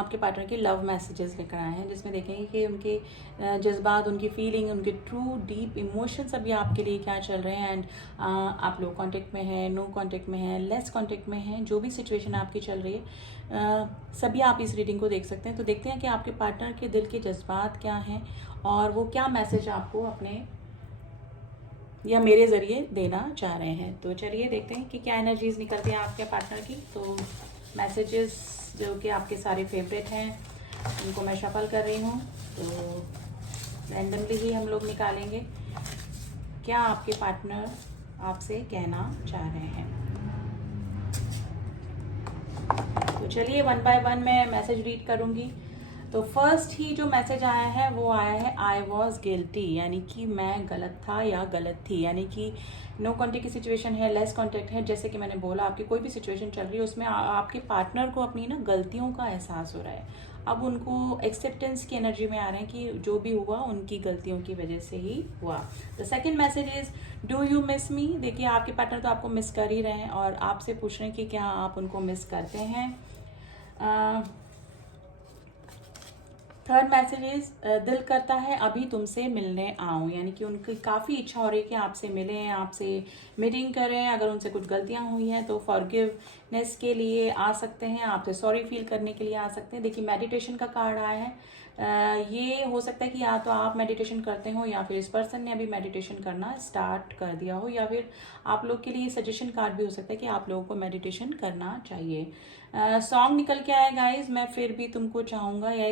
आपके पार्टनर के love messages लेकर आए हैं, जिसमें देखेंगे कि उनके जज्बात, उनकी फीलिंग, उनके ट्रू डीप इमोशंस अभी आपके लिए क्या चल रहे हैं। एंड आप लोग कांटेक्ट में हैं, नो कांटेक्ट में हैं, लेस कांटेक्ट में हैं, जो भी सिचुएशन आपकी चल रही है, सभी आप इस रीडिंग को देख सकते हैं। तो देखते हैं कि आपके पार्टनर के दिल के जज्बात क्या हैं और वो क्या मैसेज आपको अपने या मेरे ज़रिए देना चाह रहे हैं। तो चलिए देखते हैं कि क्या एनर्जीज निकलती हैं आपके पार्टनर की। तो मैसेजेस जो कि आपके सारे फेवरेट हैं उनको मैं शफल कर रही हूँ। तो रैंडमली ही हम लोग निकालेंगे क्या आपके पार्टनर आपसे कहना चाह रहे हैं। तो चलिए वन बाय वन मैं मैसेज रीड करूँगी। तो फर्स्ट ही जो मैसेज आया है वो आया है आई वॉज गिल्टी, यानी कि मैं गलत था या गलत थी। यानी कि नो कॉन्टेक्ट की सिचुएशन है, लेस कॉन्टेक्ट है, जैसे कि मैंने बोला आपकी कोई भी सिचुएशन चल रही है उसमें आपके पार्टनर को अपनी ना गलतियों का एहसास हो रहा है। अब उनको एक्सेप्टेंस की एनर्जी में आ रहे हैं कि जो भी हुआ उनकी गलतियों की वजह से ही हुआ। The second message is do you miss मी। देखिए आपके पार्टनर तो आपको मिस कर ही रहे हैं और आपसे पूछ रहे हैं कि क्या आप उनको मिस करते हैं। थर्ड मैसेज इज दिल करता है अभी तुमसे मिलने आऊँ, यानी कि उनकी काफ़ी इच्छा हो रही है कि आपसे मिलें, आपसे मीटिंग करें। अगर उनसे कुछ गलतियां हुई हैं तो फॉरगिवनेस के लिए आ सकते हैं, आपसे सॉरी फील करने के लिए आ सकते हैं। देखिए मेडिटेशन का कार्ड आया है। ये हो सकता है कि या तो आप मेडिटेशन करते हो या फिर इस पर्सन ने अभी मेडिटेशन करना स्टार्ट कर दिया हो, या फिर आप लोग के लिए सजेशन कार्ड भी हो सकता है कि आप लोगों को मेडिटेशन करना चाहिए। सॉन्ग निकल के आया गाइज, मैं फिर भी तुमको चाहूँगा, या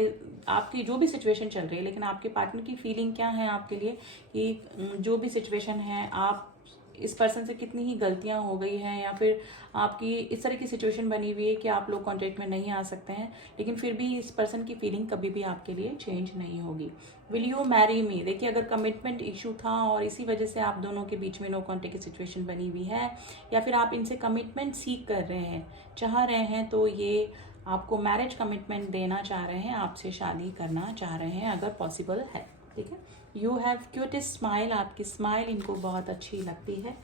आपकी जो भी सिचुएशन चल रही है लेकिन आपके पार्टनर की फीलिंग क्या है आपके लिए कि जो भी सिचुएशन है आप इस पर्सन से कितनी ही गलतियां हो गई हैं या फिर आपकी इस तरह की सिचुएशन बनी हुई है कि आप लोग कांटेक्ट में नहीं आ सकते हैं, लेकिन फिर भी इस पर्सन की फीलिंग कभी भी आपके लिए चेंज नहीं होगी। Will you marry me. देखिए अगर कमिटमेंट इशू था और इसी वजह से आप दोनों के बीच में नो कांटेक्ट की सिचुएशन बनी हुई है, या फिर आप इनसे कमिटमेंट सीख कर रहे हैं, चाह रहे हैं, तो ये आपको मैरिज कमिटमेंट देना चाह रहे हैं, आपसे शादी करना चाह रहे हैं अगर पॉसिबल है। ठीक है। यू हैव क्यूटेस्ट स्माइल, आपकी स्माइल इनको बहुत अच्छी लगती है।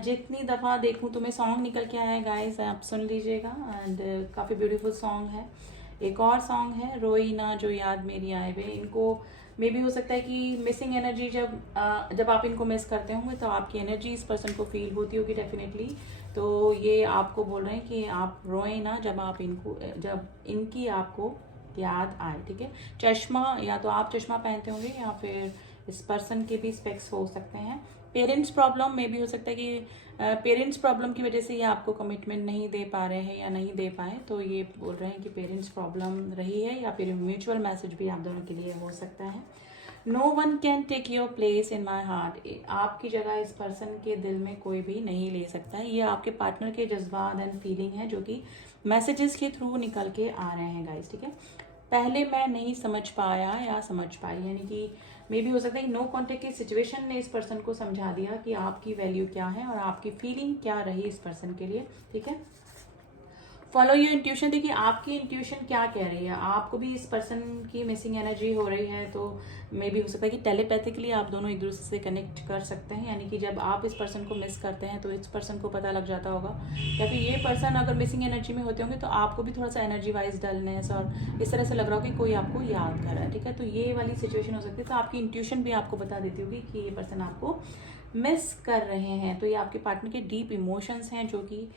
जितनी दफ़ा देखूं तुम्हें सॉन्ग निकल के आया है गाइस, आप सुन लीजिएगा। एंड काफ़ी ब्यूटीफुल सॉन्ग है। एक और सॉन्ग है रोई ना जो याद मेरी आए वे। इनको मे भी हो सकता है कि मिसिंग एनर्जी जब आप इनको मिस करते होंगे तो आपकी एनर्जी इस पर्सन को फील होती होगी डेफिनेटली। तो ये आपको बोल रहे हैं कि आप रोएं ना जब इनकी आपको याद आए। ठीक है। चश्मा, या तो आप चश्मा पहनते होंगे या फिर इस पर्सन के भी स्पेक्स हो सकते हैं। पेरेंट्स प्रॉब्लम में भी हो सकता है कि पेरेंट्स प्रॉब्लम की वजह से ये आपको कमिटमेंट नहीं दे पा रहे हैं या नहीं दे पाए, तो ये बोल रहे हैं कि पेरेंट्स प्रॉब्लम रही है, या फिर म्यूचुअल मैसेज भी आप दोनों के लिए हो सकता है। No one can take your place in my heart. आपकी जगह इस पर्सन के दिल में कोई भी नहीं ले सकता है। ये आपके पार्टनर के जज्बात एंड फीलिंग है जो कि मैसेजेस के थ्रू निकल के आ रहे हैं गाइस। ठीक है। पहले मैं नहीं समझ पाया या समझ पाई, यानी कि मे भी हो सकता है कि नो कॉन्टेक्ट की सिचुएशन ने इस पर्सन को समझा दिया कि आपकी वैल्यू क्या है और आपकी फीलिंग क्या रही इस पर्सन के लिए। ठीक है। Follow your intuition. देखिए आपकी इंट्यूशन क्या कह रही है, आपको भी इस पर्सन की मिसिंग एनर्जी हो रही है, तो मे भी हो सकता है कि टेलीपैथिकली आप दोनों एक दूसरे से कनेक्ट कर सकते हैं। यानी कि जब आप इस पर्सन को मिस करते हैं तो इस पर्सन को पता लग जाता होगा, या फिर ये पर्सन अगर मिसिंग एनर्जी में होते होंगे तो आपको भी थोड़ा सा एनर्जी वाइज डलनेस और इस तरह से लग रहा हो कि कोई आपको याद कर रहा है। ठीक है। तो ये वाली सिचुएशन हो सकती है। तो आपकी इंट्यूशन भी आपको बता देती होगी कि ये पर्सन आपको मिस कर रहे हैं। तो ये आपके पार्टनर के डीप इमोशंस हैं जो कि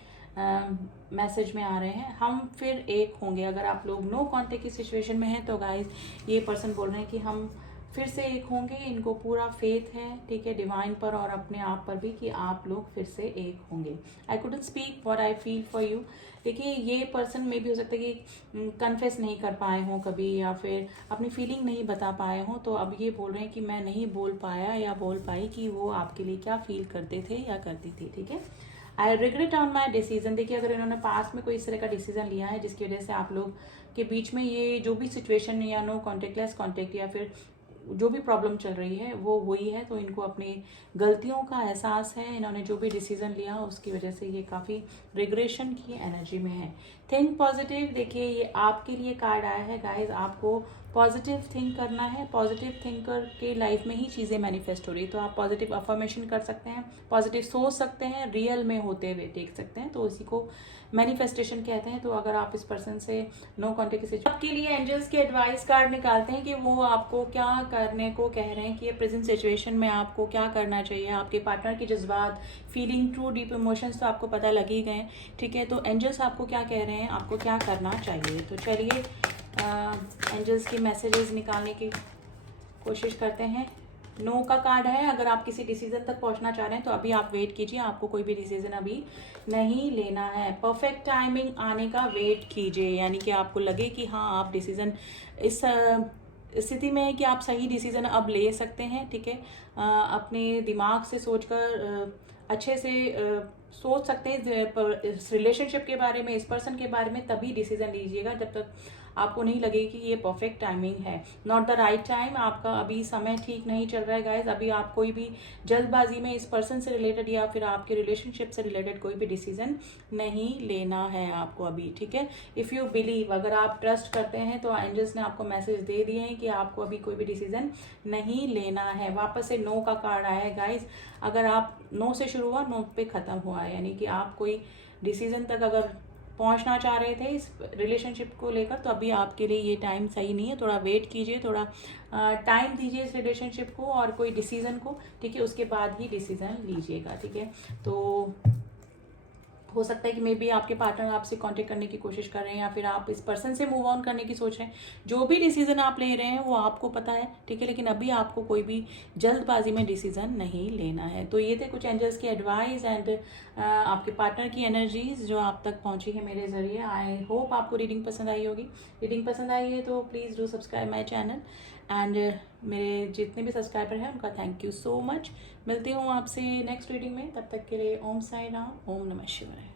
मैसेज में आ रहे हैं। हम फिर एक होंगे। अगर आप लोग नो कांटेक्ट की सिचुएशन में हैं तो गाइस ये पर्सन बोल रहे हैं कि हम फिर से एक होंगे। इनको पूरा फेथ है, ठीक है, डिवाइन पर और अपने आप पर भी, कि आप लोग फिर से एक होंगे। I couldn't speak what I feel for you. देखिए ये पर्सन में भी हो सकता है कि कन्फेस नहीं कर पाए हों कभी, या फिर अपनी फीलिंग नहीं बता पाए हों, तो अब ये बोल रहे हैं कि मैं नहीं बोल पाया या बोल पाई कि वो आपके लिए क्या फील करते थे या करती थी। ठीक है। I regret on my decision. देखिए अगर इन्होंने पास्ट में कोई इस तरह का डिसीजन लिया है जिसकी वजह से आप लोग के बीच में ये जो भी सिचुएशन या नो कॉन्टेक्ट, लेस कॉन्टेक्ट, या फिर जो भी प्रॉब्लम चल रही है वो हुई है, तो इनको अपनी गलतियों का एहसास है। इन्होंने जो भी डिसीजन लिया उसकी वजह से ये काफ़ी रिग्रेशन की एनर्जी में है। Think positive. देखिए ये आपके लिए कार्ड आया है गाइज, आपको पॉजिटिव थिंक करना है, पॉजिटिव थिंकर के लाइफ में ही चीज़ें मैनिफेस्ट हो रही है। तो आप पॉजिटिव अफर्मेशन कर सकते हैं, पॉजिटिव सोच सकते हैं, रियल में होते हुए देख सकते हैं, तो उसी को मैनिफेस्टेशन कहते हैं। तो अगर आप इस पर्सन से नो कॉन्टेक्ट की आपके लिए एंजल्स के एडवाइस कार्ड निकालते हैं कि वो आपको क्या करने को कह रहे हैं, कि ये प्रेजेंट सिचुएशन में आपको क्या करना चाहिए। आपके पार्टनर की जज्बात, फीलिंग, ट्रू डीप इमोशंस तो आपको पता लग ही गए, ठीक है। तो एंजल्स आपको क्या कह रहे हैं, आपको क्या करना चाहिए। तो चलिए एंजल्स की मैसेजेस निकालने की कोशिश करते हैं। नो का कार्ड है। अगर आप किसी डिसीजन तक पहुंचना चाह रहे हैं तो अभी आप वेट कीजिए, आपको कोई भी डिसीजन अभी नहीं लेना है। परफेक्ट टाइमिंग आने का वेट कीजिए, यानी कि आपको लगे कि हाँ आप डिसीजन इस स्थिति में है कि आप सही डिसीजन अब ले सकते हैं, ठीक है। अपने दिमाग से सोचकर अच्छे से सोच सकते हैं इस रिलेशनशिप के बारे में, इस पर्सन के बारे में, तभी डिसीजन लीजिएगा जब तक आपको नहीं लगे कि ये परफेक्ट टाइमिंग है। नॉट द राइट टाइम, आपका अभी समय ठीक नहीं चल रहा है गाइज। अभी आप कोई भी जल्दबाजी में इस पर्सन से रिलेटेड या फिर आपके रिलेशनशिप से रिलेटेड कोई भी डिसीजन नहीं लेना है आपको अभी, ठीक है। इफ़ यू बिलीव, अगर आप ट्रस्ट करते हैं तो एंजल्स ने आपको मैसेज दे दिए हैं कि आपको अभी कोई भी डिसीजन नहीं लेना है। वापस से नो का कार्ड आया है गाइज। अगर आप नो से शुरू हुआ, नो पे ख़त्म हुआ है, यानी कि आप कोई डिसीजन तक अगर पहुंचना चाह रहे थे इस रिलेशनशिप को लेकर, तो अभी आपके लिए ये टाइम सही नहीं है। थोड़ा वेट कीजिए, थोड़ा टाइम दीजिए इस रिलेशनशिप को और कोई डिसीजन को, ठीक है। उसके बाद ही डिसीजन लीजिएगा, ठीक है। तो हो सकता है कि मे बी आपके पार्टनर आपसे कांटेक्ट करने की कोशिश कर रहे हैं या फिर आप इस पर्सन से मूव ऑन करने की सोच रहे हैं। जो भी डिसीजन आप ले रहे हैं वो आपको पता है, ठीक है, लेकिन अभी आपको कोई भी जल्दबाजी में डिसीजन नहीं लेना है। तो ये थे कुछ एंजल्स की एडवाइस एंड आपके पार्टनर की एनर्जीज जो आप तक पहुंची है मेरे जरिए। आई होप आपको रीडिंग पसंद आई होगी। रीडिंग पसंद आई है तो please do subscribe my channel and मेरे जितने भी सब्सक्राइबर हैं उनका थैंक यू सो मच। मिलती हूँ आपसे नेक्स्ट रीडिंग में, तब तक के लिए ओम साई राम, ओम नमः शिवाय।